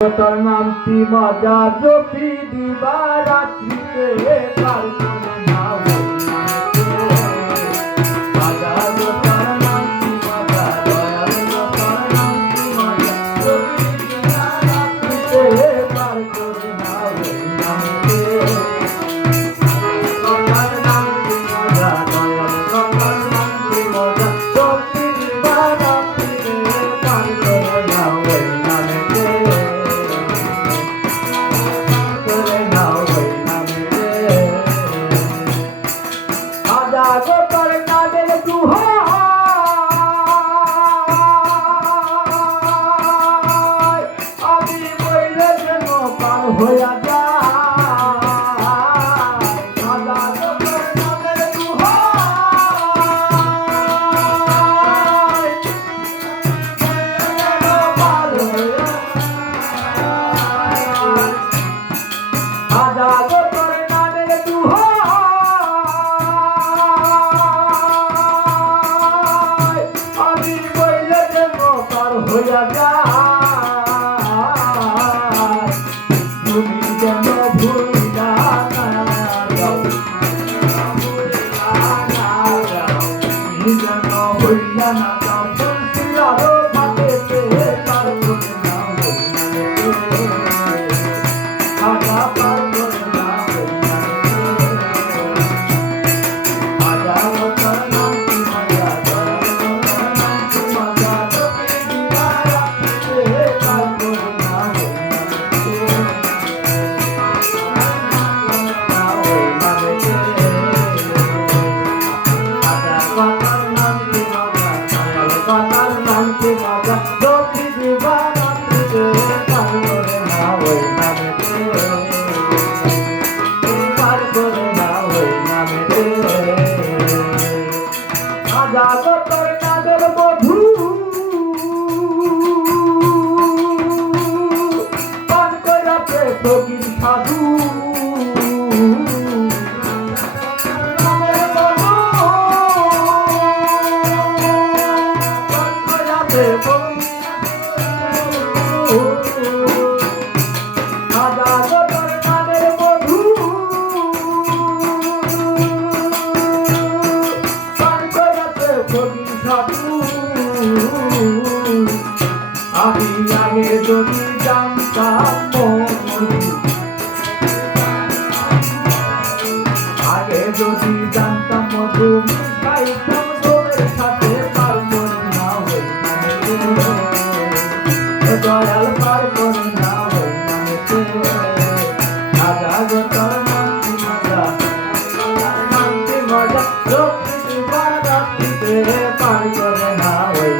তোর নামটি মজা জপি দিবা রাত্রিতে পার করে নাও মজা তোর নামটি মজা দয়াল তোর নামটি মজা জপি দিবা রাত্রিতে পার করে নাও নামে তোর নামটি মজা দয়াল তোর নামটি মজা জপি দিবা রাত্রিতে পার করে নাও তোর নামের দুহাই আমি বইলে যেন পার হইয়া যায় তোর নামের দুহাই পার হইয়া তোর নামের দুহাই আমি বইলে যেন পার হইয়া যায় তুমি যেন ভুইলা না যাও তুমি যেন ভুইলা না যাও আরো থাকেতে পার করে নাও আগা পার করে নাও আগা তোর নামটি মজা তোর নামের বধূ পান করাতে ফকির সাধু নামের বধূ পান করাতে তোর নামের বধূ আমি আগে যদি জানতাম আগে যদি জানতাম মধু খাইতাম তোদের সাথে পার করে না হই দয়াল পার করে না হই রাজা গো তোর নামটি মজা নামটি মজা রাত্রিতে পার করে না হই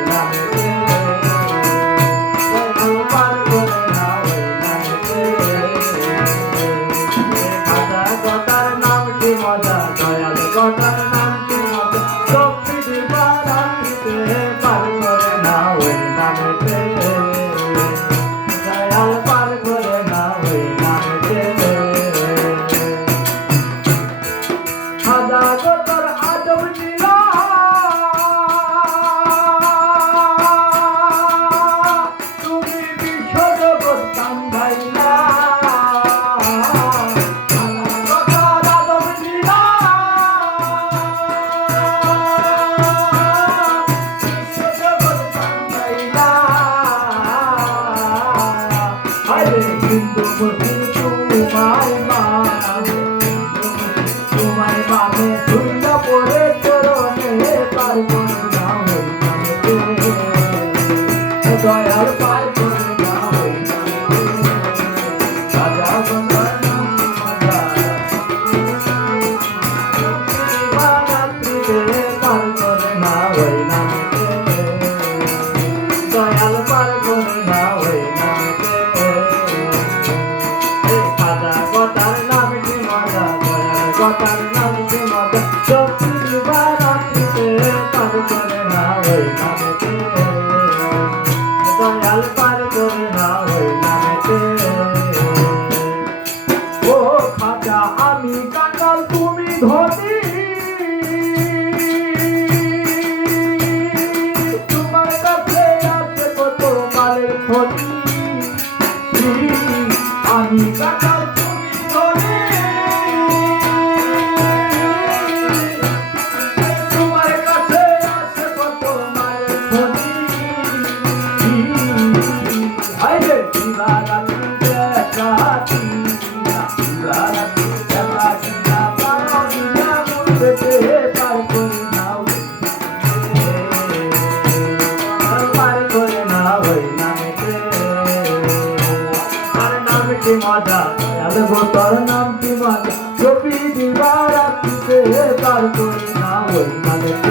মজা দয়াল গটার নামটি মজা জপি দিবা রাত্রিতে পার করে না ওই নামেতে দয়াল পার করে না ওই নামেতে হাজার গটার আজব লীলা তুমি বিশ্ব জগৎ কান্দাইলা কিন্তু তোমায় মানে ধুইলা পড়ে চরণে পার করে না হই দয়াল পার করে না হই রাজা বন্দার নামটি মজা রাত্রিতে পার করে না হই দয়াল পার করে না হই আমি কাটাও তুমি ধরে তোমার কাছে আছে কত মায়ের খনি হাইরে দিবারাত্রি দেখাতি দিবারাত্রি দেখাতি না পারো দিয়া মুছতে পার করি না পার করে না হই নামেতে তার নাম কি মজা গো তোর নাম কি মজা গোপী দিবারাত্রিতে পার করি না হই নামেতে